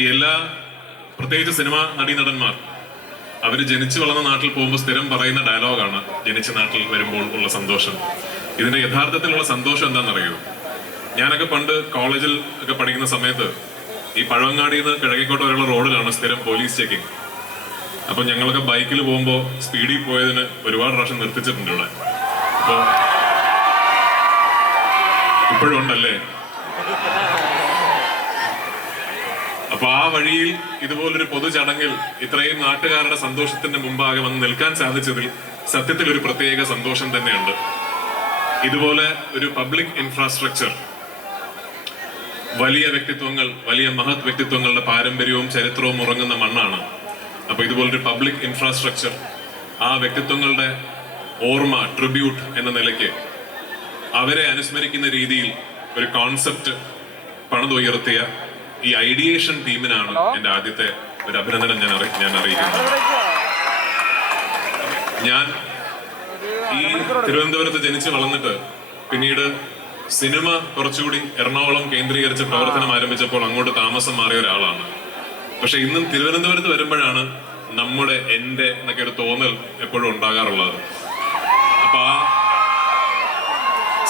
ഈ എല്ലാ പ്രത്യേകിച്ച് സിനിമാ നടീനടന്മാർ അവർ ജനിച്ചു വളർന്ന നാട്ടിൽ പോകുമ്പോൾ സ്ഥിരം പറയുന്ന ഡയലോഗാണ് ജനിച്ച നാട്ടിൽ വരുമ്പോൾ ഉള്ള സന്തോഷം. ഇതിന്റെ യഥാർത്ഥത്തിലുള്ള സന്തോഷം എന്താണെന്നറിയോ? ഞാനൊക്കെ പണ്ട് കോളേജിൽ ഒക്കെ പഠിക്കുന്ന സമയത്ത് ഈ പഴവങ്ങാടിയിൽ നിന്ന് കിഴക്കേക്കോട്ട വരെയുള്ള റോഡിലാണ് സ്ഥിരം പോലീസ് ചെക്കിങ്. അപ്പൊ ഞങ്ങളൊക്കെ ബൈക്കിൽ പോകുമ്പോൾ സ്പീഡിൽ പോയതിന് ഒരുപാട് പ്രാവശ്യം നിർത്തിച്ചിട്ടുണ്ട് ഇവിടെ. അപ്പൊ ഇപ്പോഴും ഉണ്ടല്ലേ? അപ്പൊ ആ വഴിയിൽ ഇതുപോലൊരു പൊതുചടങ്ങിൽ ഇത്രയും നാട്ടുകാരുടെ സന്തോഷത്തിന്റെ മുമ്പാകെ വന്ന് നിൽക്കാൻ സാധിച്ചതിൽ സത്യത്തിൽ ഒരു പ്രത്യേക സന്തോഷം തന്നെയുണ്ട്. ഇതുപോലെ ഒരു പബ്ലിക് ഇൻഫ്രാസ്ട്രക്ചർ, വലിയ വ്യക്തിത്വങ്ങൾ, വലിയ മഹത് വ്യക്തിത്വങ്ങളുടെ പാരമ്പര്യവും ചരിത്രവും ഉറങ്ങുന്ന മണ്ണാണ്. അപ്പൊ ഇതുപോലൊരു പബ്ലിക് ഇൻഫ്രാസ്ട്രക്ചർ, ആ വ്യക്തിത്വങ്ങളുടെ ഓർമ്മ, ട്രിബ്യൂട്ട് എന്ന നിലയ്ക്ക് അവരെ അനുസ്മരിക്കുന്ന രീതിയിൽ ഒരു കോൺസെപ്റ്റ് പണിതുയർത്തിയ ഈ ഐഡിയേഷൻ ടീമിനാണ് എന്റെ ആദ്യത്തെ ഒരു അഭിനന്ദനം ഞാൻ അറിയിക്കുന്നത്. ഞാൻ ഈ തിരുവനന്തപുരത്ത് ജനിച്ചു വളർന്നിട്ട് പിന്നീട് സിനിമ കുറച്ചുകൂടി എറണാകുളം കേന്ദ്രീകരിച്ച് പ്രവർത്തനം ആരംഭിച്ചപ്പോൾ അങ്ങോട്ട് താമസം മാറിയ ഒരാളാണ്. പക്ഷെ ഇന്നും തിരുവനന്തപുരത്ത് വരുമ്പോഴാണ് എന്റെ എന്നൊക്കെ ഒരു തോന്നൽ എപ്പോഴും ഉണ്ടാകാറുള്ളത്. അപ്പൊ ആ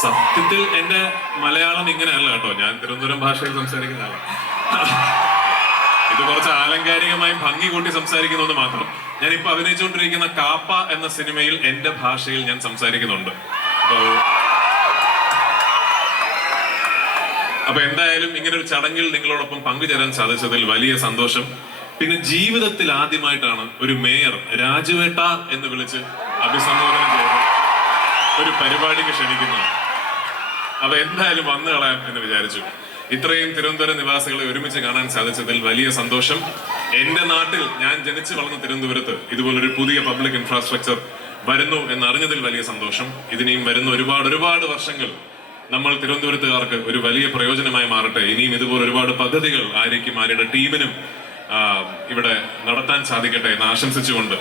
സത്യത്തിൽ എന്റെ മലയാളം ഇങ്ങനെയല്ല കേട്ടോ, ഞാൻ തിരുവനന്തപുരം ഭാഷയിൽ സംസാരിക്കുന്ന ആളാണ്. ഇത് കുറച്ച് ആലങ്കാരികമായി ഭംഗി കൂട്ടി സംസാരിക്കുന്നത് മാത്രം. ഞാൻ ഇപ്പൊ അഭിനയിച്ചുകൊണ്ടിരിക്കുന്ന കാപ്പ എന്ന സിനിമയിൽ എന്റെ ഭാഷയിൽ ഞാൻ സംസാരിക്കുന്നുണ്ട്. അപ്പൊ എന്തായാലും ഇങ്ങനെ ഒരു ചടങ്ങിൽ നിങ്ങളോടൊപ്പം പങ്കുചേരാൻ സാധിച്ചതിൽ വലിയ സന്തോഷം. പിന്നെ ജീവിതത്തിൽ ആദ്യമായിട്ടാണ് ഒരു മേയർ രാജുവേട്ട എന്ന് വിളിച്ച് അഭിസംബോധന ചെയ്ത് ഒരു പരിപാടിക്ക് ക്ഷണിക്കുന്നത്. അപ്പൊ എന്തായാലും വന്നു കളയാം എന്ന് വിചാരിച്ചു. ഇത്രയും തിരുവനന്തപുരം നിവാസികളെ ഒരുമിച്ച് കാണാൻ സാധിച്ചതിൽ വലിയ സന്തോഷം. എന്റെ നാട്ടിൽ, ഞാൻ ജനിച്ചു വളർന്ന തിരുവനന്തപുരത്ത് ഇതുപോലൊരു പുതിയ പബ്ലിക് ഇൻഫ്രാസ്ട്രക്ചർ വരുന്നു എന്നറിഞ്ഞതിൽ വലിയ സന്തോഷം. ഇതിനെയും വരുന്ന ഒരുപാട് വർഷങ്ങൾ നമ്മൾ തിരുവനന്തപുരത്തുകാർക്ക് ഒരു വലിയ പ്രയോജനമായി മാറട്ടെ. ഇനിയും ഇതുപോലെ ഒരുപാട് പദ്ധതികൾ ആര്യയ്ക്കും ആര്യയുടെ ടീമിനും ഇവിടെ നടത്താൻ സാധിക്കട്ടെ എന്ന് ആശംസിച്ചുകൊണ്ട്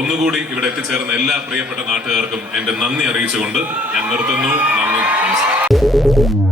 ഒന്നുകൂടി ഇവിടെ എത്തിച്ചേർന്ന എല്ലാ പ്രിയപ്പെട്ട നാട്ടുകാർക്കും എന്റെ നന്ദി അറിയിച്ചുകൊണ്ട് ഞാൻ നിർത്തുന്നു. നന്ദി, നമസ്കാരം.